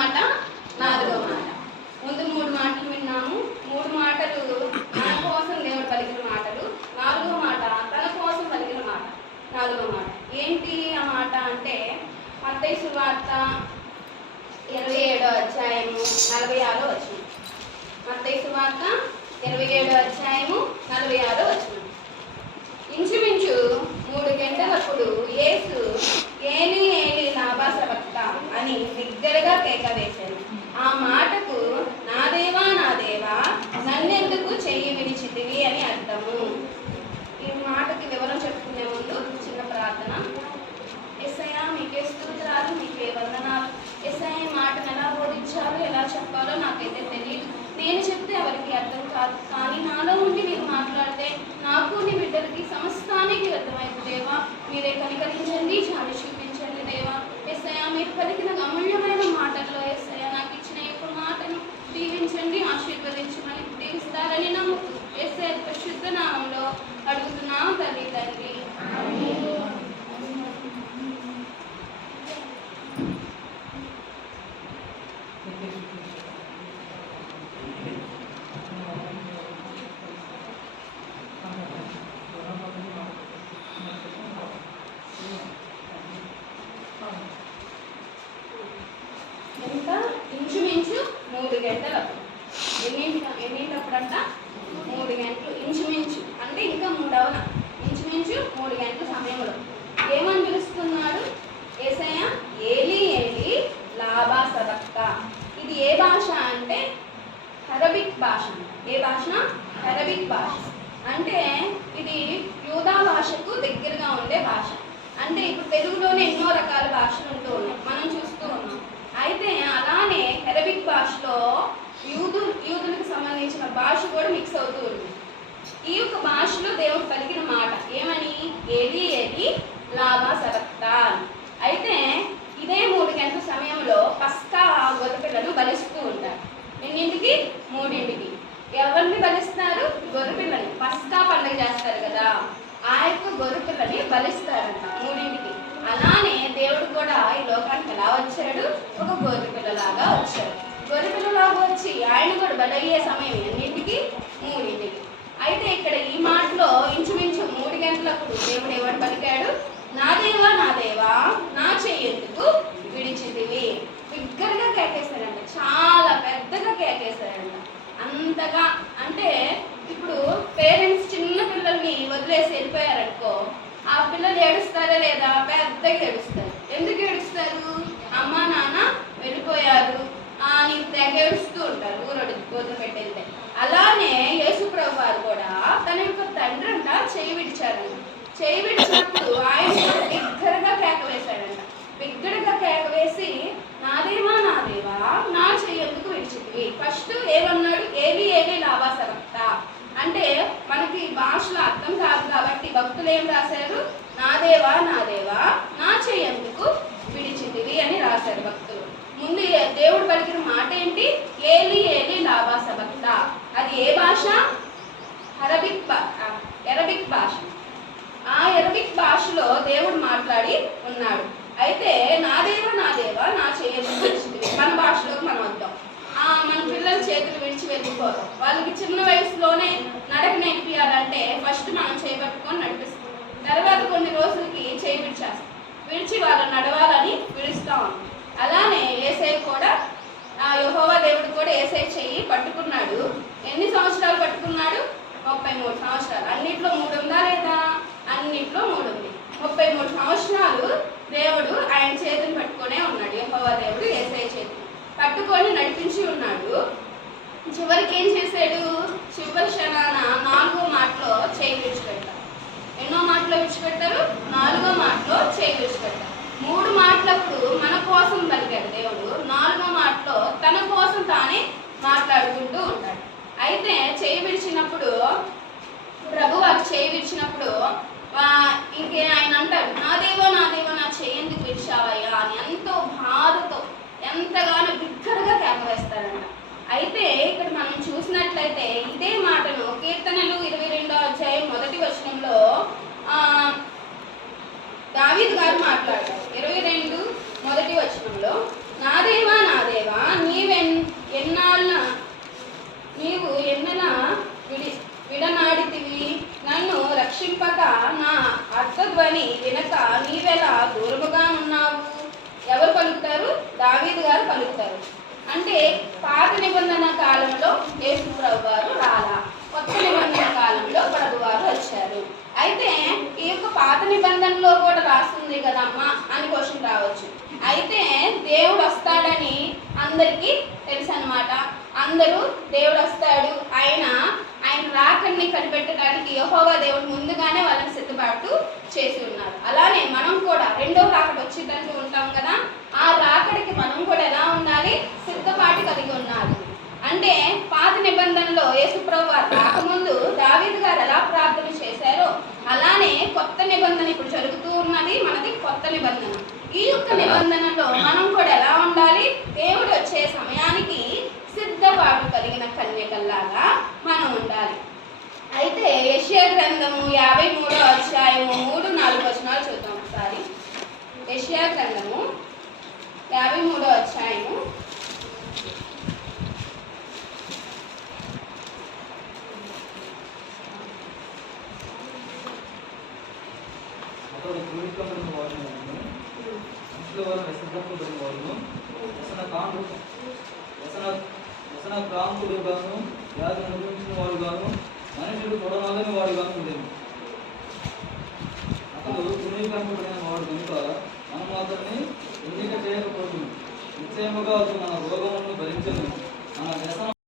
మాట, నాలుగో మాట. ముందు 3 మాటలు విన్నాము. 3 మాటలు మన కోసం దేవుడు పలికిన మాటలు. నాలుగో మాట తన కోసం పలికిన మాట, నాలుగో మాట. ఏంటి ఆ మాట అంటే మత్తయి సువార్త 27వ అధ్యాయము 46వ వచనం. మత్తయి సువార్త 27వ అధ్యాయము 46వ వచనం. ఇంచుమించు 3 గంటలప్పుడు యేసు ఏలీ ఏలీ లామా సబక్తా అని బిగ్గరగా కేక వేశాడు. ఆ మాటకు నా దేవా నన్నెందుకు చెయ్యి విడిచితివి అని అర్థము. ఈ మాటకి వివరం చెప్పుకునే ముందు చిన్న ప్రార్థన. యేసయ్యా మీకే స్తోత్రాలు, మీకే వందనాలు. యేసయ్యా ఈ మాటను ఎలా బోధించాలో ఎలా చెప్పాలో నాకైతే తెలియదు. నేను చెప్తే ఎవరికి అర్థం కాదు, కానీ నాలో ఉండి మీరు మాట్లాడితే నాకు నీ బిడ్డలకి సమస్తానికి అర్థమైంది. దేవా మీరే కనికరించండి, చాలు చూపించండి. దేవా యేసయ్యా మీరు పలికిన అమూల్యమైన మాటల్లో యేసయ్యా నాకు ఇచ్చిన యొక్క మాటను దీవించండి, ఆశీర్వదించమని దీవిస్తారని నమ్ముతూ యేసయ్య పరిశుద్ధ నామంలో అడుగుతున్నాం తండ్రి. ఎంత ఇంచుమించు 3 గంటలకు. ఎన్నింటప్పుడంట 3 గంటలు. ఇంచుమించు అంటే ఇంకా 3 అవున. ఇంచుమించు 3 గంటల సమయంలో ఏమని పిలుస్తున్నాడు యేసయ్య? ఏలీ ఏలీ లామా సబక్తా. ఇది ఏ భాష అంటే అరబిక్ భాష. ఏ భాష? అరబిక్ భాష. అంటే ఇది యూదా భాషకు దగ్గరగా ఉండే భాష. అంటే ఇప్పుడు తెలుగులోనే ఎన్నో రకాల భాషలు ఉంటూ ఉన్నాయి, మనం చూస్తూ ఉన్నాం. అయితే అలానే అరబిక్ భాషలో యూదులకు సంబంధించిన భాష కూడా మిక్స్ అవుతూ ఉంది. ఈ యొక్క భాషలో దేవుడు పలికిన మాట ఏమని? ఏలీ ఏలీ లామా సబక్తా. అయితే ఇదే 3 గంటల సమయంలో పస్కా గొర్రెపిల్లను బలిస్తూ ఉంటారు. ఎన్నింటికి? 3ంటికి. ఎవరిని బలిస్తారు? గొర్రెపిల్లని. పస్కా పండుగ చేస్తారు కదా, ఆ యొక్క గొర్రెపిల్లని బలిస్తారంట 3ంటికి. అలానే దేవుడు కూడా ఈ లోకానికి ఎలా వచ్చాడు? ఒక గొర్రెపిల్లలాగా వచ్చాడు. గొర్రెపిల్లలాగా వచ్చి ఆయన కూడా బలయ్యే సమయం ఎన్నింటికి? 3ంటికి. అయితే ఇక్కడ ఈ మాటలో ఇంచుమించు 3 గంటలప్పుడు దేవుడు ఎవరు పలికాడు? నా దేవా నా చెయ్యెందుకు విడిచితివి. బిగ్గరగా కేకేశాడంట, చాలా పెద్దగా కేకేశాడంట. అంతగా అంటే ఇప్పుడు పేరెంట్స్ చిన్న పిల్లల్ని వదిలేసి వెళ్ళిపోయారనుకో, ఆ పిల్లలు ఏడుస్తారా లేదా? పెద్దగా ఏడుస్తారు. ఎందుకు ఏడుస్తారు? అమ్మ నాన్న వెళ్ళిపోయారు అని తెగ ఏడుస్తూ ఉంటారు వదిలిపెట్టేస్తే. అలానే యేసు ప్రభు వారు కూడా తన యొక్క తండ్రి అంట చెయ్యి విడిచారంట. చెయ్యి విడిచినప్పుడు ఆయన బిగ్గరగా కేక వేశాడంట. బిగ్గరగా కేక వేసి నా దేవా నా చెయ్యి ఎందుకు విడిచితివి. ఫస్ట్ ఏమన్నాడు? ఏలీ ఏలీ లామా సబక్తా. అంటే మనకి భాషలో అర్థం కాదు కాబట్టి భక్తులు ఏం రాశారు? నా దేవా నా చెయ్యి ఎందుకు విడిచితివి అని రాశారు భక్తులు. ముందు దేవుడు పలికిన మాట ఏంటి? ఏలీ ఏలీ లామా సబక్తా. అది ఏ భాష? అరబిక్ భాష. ఆ అరబిక్ భాషలో దేవుడు మాట్లాడి ఉన్నాడు. అయితే నా దేవా నా చెయ్యి ఎందుకు విడిచితివి మన భాషలోకి మనం వద్దాం. మన పిల్లల చేతులు విడిచి వెళ్ళిపోరు. వాళ్ళకి చిన్న వయసులోనే నడక నేర్పియాలంటే ఫస్ట్ మనం చేపట్టుకొని నడిపిస్తాం. తర్వాత కొన్ని రోజులకి చేయి విడిచి వాళ్ళు నడవాలని విడుస్తాం. అలానే యేసయ్య కూడా యెహోవా దేవుడు కూడా యేసయ్య చెయ్యి పట్టుకున్నాడు. ఎన్ని సంవత్సరాలు పట్టుకున్నాడు? 33 సంవత్సరాలు. అన్నిట్లో 3 ఉందా లేదా? అన్నిట్లో 3 ఉంది. 33 సంవత్సరాలు దేవుడు ఆయన చేతిని పట్టుకునే ఉన్నాడు. యెహోవా దేవుడు యేసయ్య చేతిని పట్టుకొని నడిపించి ఉన్నాడు. చివరికి ఏం చేశాడు? చివరి క్షణాన 4వ మాటలో చేయి విడిచిపెట్టారు. ఎన్నో మాటలో విడిచిపెట్టారు? 4వ మాటలో చేయి విడిచిపెట్టారు. 3 మాటలప్పుడు మన కోసం పలికాడు దేవుడు. 4వ మాటలో తన కోసం తానే మాట్లాడుకుంటూ ఉంటాడు. అయితే చేయి విడిచినప్పుడు ప్రభు వారు చేయి విడిచినప్పుడు ఇంకే ఆయన అంటాడు నా దేవా నా చేయి ఎందుకు విడిచావయ్యా అని ఎంతో బాధతో ఎంతగానో బిగ్గరగా కేక వేస్తారంట. అయితే ఇక్కడ మనం చూసినట్లయితే ఇదే మాటను కీర్తనలు 22వ అధ్యాయం 1వ వచనంలో దావీదు గారు మాట్లాడారు. 22 1వ వచనంలో నా దేవా దేవా, నీవు ఎన్నెల విడనాడితివి, నన్ను రక్షింపక నా అర్థధ్వని వినక నీవెలా దూరముగా ఉన్నావు. ఎవరు పలుకుతారు? దావీదు గారు పలుకుతారు. అంటే పాత నిబంధన కాలంలో యేసు ప్రభు వారు రాలా, కొత్త నిబంధన కాలంలో ప్రభు వారు వచ్చారు. అయితే ఈ యొక్క పాత నిబంధనలో కూడా రాస్తుంది కదమ్మా అని క్వశ్చన్ రావచ్చు. అయితే దేవుడు వస్తాడని అందరికీ తెలుసు అన్నమాట. అందరూ దేవుడు వస్తాడు, ఆయన రాకడిని కనిపెట్టడానికి యెహోవా దేవుడు ముందుగానే వాళ్ళని సిద్ధపాటు చేసి ఉన్నారు. అలానే మనం కూడా రెండో రాకడ వచ్చిందంటూ ఉంటాం కదా, ఆ రాకడికి మనం కూడా ఎలా ఉండాలి? సిద్ధపాటు కలిగి ఉండాలి. అంటే పాత నిబంధనలో యేసుప్రభు వారు రాకముందు దావీదు గారు ఎలా ప్రార్థన చేశారో అలానే కొత్త నిబంధన ఇప్పుడు జరుగుతూ ఉన్నది, మనది కొత్త నిబంధన. ఈ యొక్క నిబంధనలో మనం కూడా ఎలా ఉండాలి? దేవుడు వచ్చే సమయానికి సిద్ధపాటు కలిగిన కన్యకల్లాగా మనం ఉండాలి. అయితే యెషయా గ్రంథము 53వ అధ్యాయము 3-4 వచనాలు చూద్దాం ఒకసారి. యెషయా గ్రంథము 53వ అధ్యాయము క్రాంతుడు గాను వ్యాధి అనుభవించిన వాడు గాను మనుషులు తొడనాలని వాడు గాను ఉండేది. అతడు తృణీకరింపబడిన వాడు కనుక మనం అతన్ని ఎన్నిక చేయకపోతుంది. నిశ్చయముగా అతను మన రోగములను భరించను, మన వ్యసనం